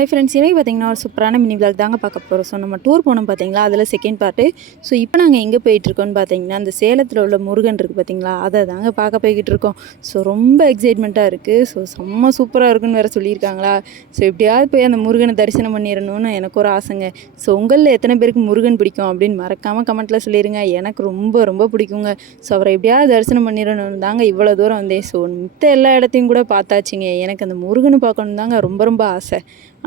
Hi friends, இன்றைக்கி பார்த்தீங்கன்னா ஒரு சூப்பரான மினி விளாக் தாங்க பார்க்க போகிறோம். ஸோ நம்ம டூர் போனோம் பார்த்தீங்களா, அதில் செகண்ட் பார்ட்டு. ஸோ இப்போ நாங்கள் எங்கே போயிட்டுருக்கோன்னு பார்த்தீங்கன்னா, அந்த சேலத்தில் உள்ள முருகன் இருக்குது பார்த்தீங்களா, அதை தாங்க பார்க்க போய்கிட்டு இருக்கோம். ஸோ ரொம்ப எக்ஸைட்மெண்ட்டாக இருக்குது. ஸோ செம்ம சூப்பராக இருக்குன்னு வேறு சொல்லியிருக்காங்களா. ஸோ எப்படியாவது போய் அந்த முருகனை தரிசனம் பண்ணிடணும்னு எனக்கு ஒரு ஆசைங்க. ஸோ உங்களில் எத்தனை பேருக்கு முருகன் பிடிக்கும் அப்படின்னு மறக்காமல் கமெண்ட்டில் சொல்லிடுங்க. எனக்கு ரொம்ப ரொம்ப பிடிக்குங்க. ஸோ அவரை எப்படியாவது தரிசனம் பண்ணிடணும்னு தாங்க இவ்வளோ தூரம் வந்தேன். ஸோ மித்த எல்லா இடத்தையும் கூட பார்த்தாச்சுங்க. எனக்கு அந்த முருகனை பார்க்கணும் தாங்க ரொம்ப ரொம்ப ஆசை.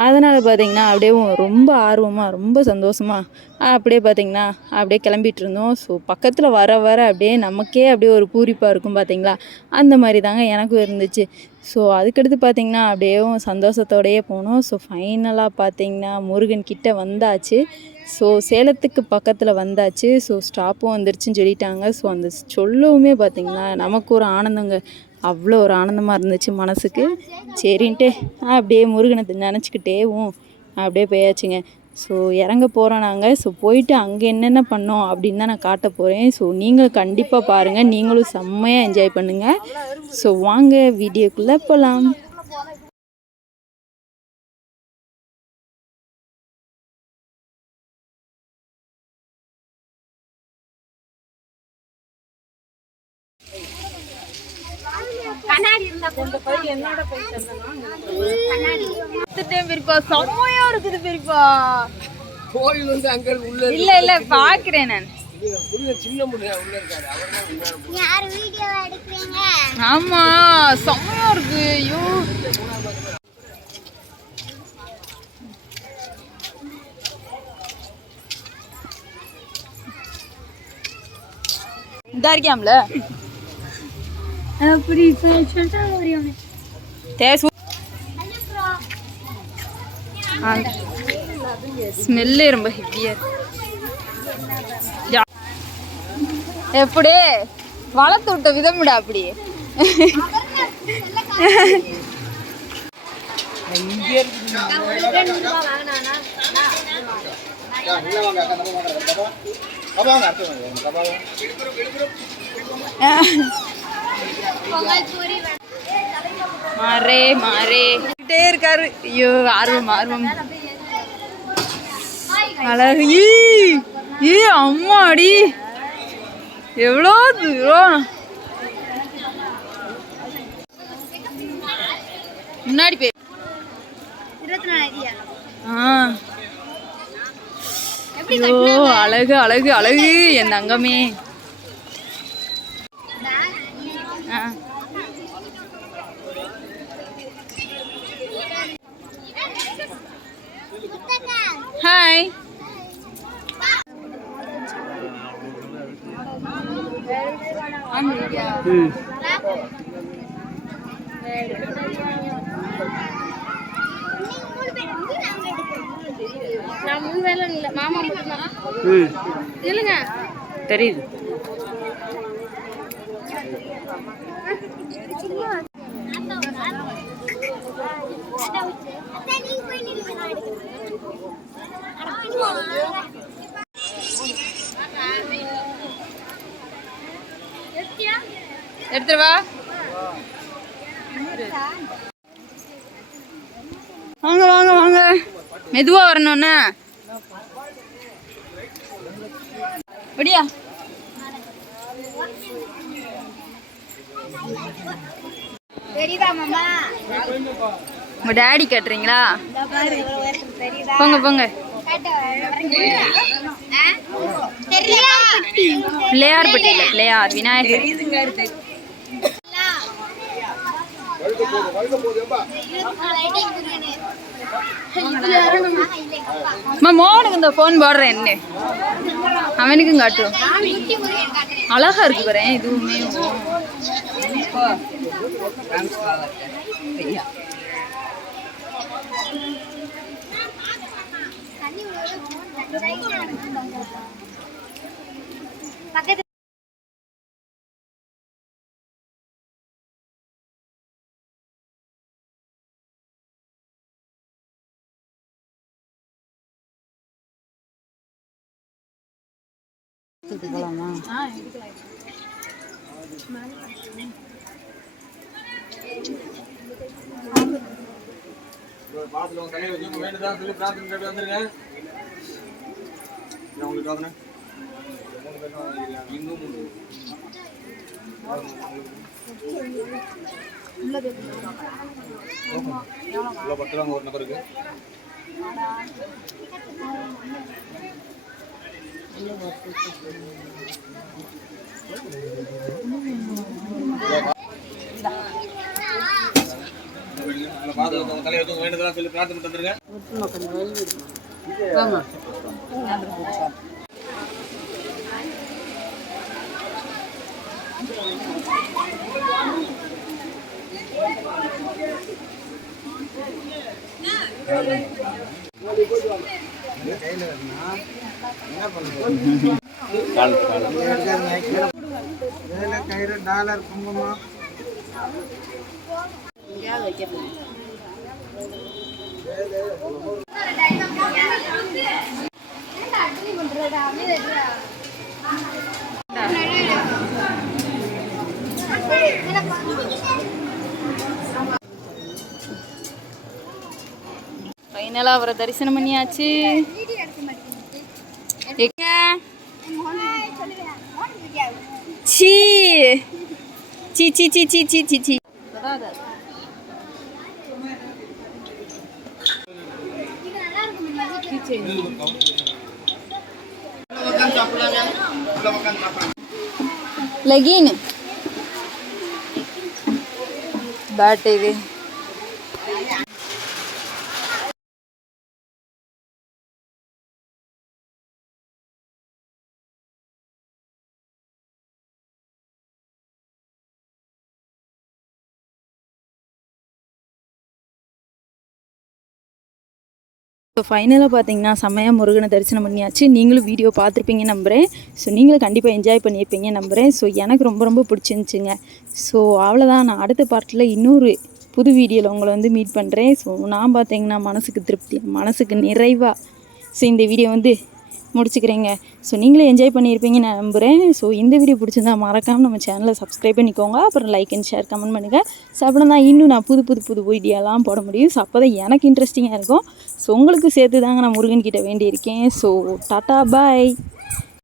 அதனால் பார்த்திங்கன்னா அப்படியே ரொம்ப ஆர்வமாக ரொம்ப சந்தோஷமாக அப்படியே பார்த்திங்கன்னா அப்படியே கிளம்பிட்டு இருந்தோம். ஸோ பக்கத்தில் வர வர அப்படியே நமக்கே அப்படியே ஒரு பூரிப்பாக இருக்கும் பார்த்திங்களா, அந்த மாதிரி தாங்க எனக்கும் இருந்துச்சு. ஸோ அதுக்கடுத்து பார்த்திங்கன்னா அப்படியே சந்தோஷத்தோடையே போனோம். ஸோ ஃபைனலாக பார்த்திங்கன்னா முருகன் கிட்ட வந்தாச்சு. ஸோ சேலத்துக்கு பக்கத்தில் வந்தாச்சு. ஸோ ஸ்டாப்பும் வந்துருச்சுன்னு சொல்லிட்டாங்க. ஸோ அந்த சொல்லவுமே பார்த்திங்கன்னா நமக்கு ஒரு ஆனந்தங்க, அவ்வளோ ஒரு ஆனந்தமாக இருந்துச்சு மனசுக்கு. சரின்ட்டு அப்படியே முருகனை நினச்சிக்கிட்டேவும் அப்படியே போயாச்சுங்க. ஸோ இறங்க போகிறோம் நாங்கள். ஸோ போயிட்டு அங்கே என்னென்ன பண்ணோம் அப்படின்னு தான் நான் காட்ட போகிறேன். ஸோ நீங்களும் கண்டிப்பாக பாருங்கள், நீங்களும் செம்மையாக என்ஜாய் பண்ணுங்கள். ஸோ வாங்க வீடியோக்குள்ளே போகலாம். செம்மையா இருக்குது பெரியப்பா. கோயில் வந்து அங்க உள்ள இல்ல இல்ல பாக்குறேன் நான். ஆமா செம்மையா இருக்கு. ஐயோ இதா இருக்கியாம்ல அப்படி ஸ்மெல்லே ரொம்ப ஹெவியா. எப்படி வளர்த்து விட்ட விதமிடா அப்படி. மாறே மாறே இருக்காரு. ஐயோ ஆர்வம் ஆர்வம் அழகு. ஈ அம்மாடி எவ்வளோ தூரம் முன்னாடி போய். ஐயோ அழகு அழகு அழகு என் தங்கமே. ஹாய். நான் மூணு வேலை இல்லை, மாமா மட்டும்தான். இல்லைங்க தெரியுது. எடுத்துவா. வாங்க வாங்க வாங்க, மெதுவா வரணும்னா அப்படியா. உங்க டாடி கட்டுறீங்களா? போங்க போங்க. பிள்ளையார்பட்டி இல்லை, பிள்ளையார் விநாயகர். மோனுக்கு இந்த போன் போடுறேன், அவனுக்கும் காட்டும். அழகா இருக்கு பாரு இதுவுமே. போலாமா? பாத்துல தலையை வச்சு வேண்டுதான் சொல்லி பிரார்த்தனை கேட்டு வந்துருங்க. உங்களுக்கு காதன இன்னும் உள்ள பத்துறாங்க ஒரு நபருக்கு. தலையை வச்சு வேண்டுதான் சொல்லி பிரார்த்தனை வந்துருங்க. கயிறு டாலர் குங்குமம் ஃபைனலாக அவரை தரிசனம் பண்ணியாச்சு. எங்க சீ சீ சீ சீ சீ சீ சீ சீ லெகின் பேட் இது. ஸோ ஃபைனலாக பார்த்தீங்கன்னா செம்மையாக முருகனை தரிசனம் பண்ணியாச்சு. நீங்களும் வீடியோ பார்த்துருப்பீங்க நம்புகிறேன். ஸோ நீங்களும் கண்டிப்பாக என்ஜாய் பண்ணியிருப்பீங்க நம்புகிறேன். ஸோ எனக்கு ரொம்ப ரொம்ப பிடிச்சிருந்துச்சிங்க. ஸோ அவ்வளோதான், நான் அடுத்த பார்ட்டில் இன்னொரு புது வீடியோவில் உங்களை வந்து மீட் பண்ணுறேன். ஸோ நான் பார்த்தீங்கன்னா மனசுக்கு திருப்தி, மனசுக்கு நிறைவாக ஸோ இந்த வீடியோ வந்து முடிச்சுக்கிறேங்க. ஸோ நீங்களே என்ஜாய் பண்ணியிருப்பீங்கன்னு நான் நம்புகிறேன். ஸோ இந்த வீடியோ பிடிச்சிருந்தா மறக்காமல் நம்ம சேனலை சப்ஸ்கிரைப் பண்ணிக்கோங்க. அப்புறம் லைக் அண்ட் ஷேர் கமெண்ட் பண்ணுங்கள். ஸோ அப்போ தான் இன்னும் நான் புது வீடியோலாம் போட முடியும். ஸோ அப்போ தான் எனக்கு இன்ட்ரெஸ்டிங்காக இருக்கும். ஸோ உங்களுக்கு சேர்த்து தாங்க நான் முருகன் கிட்ட வேண்டியிருக்கேன். ஸோ டாட்டா பாய்.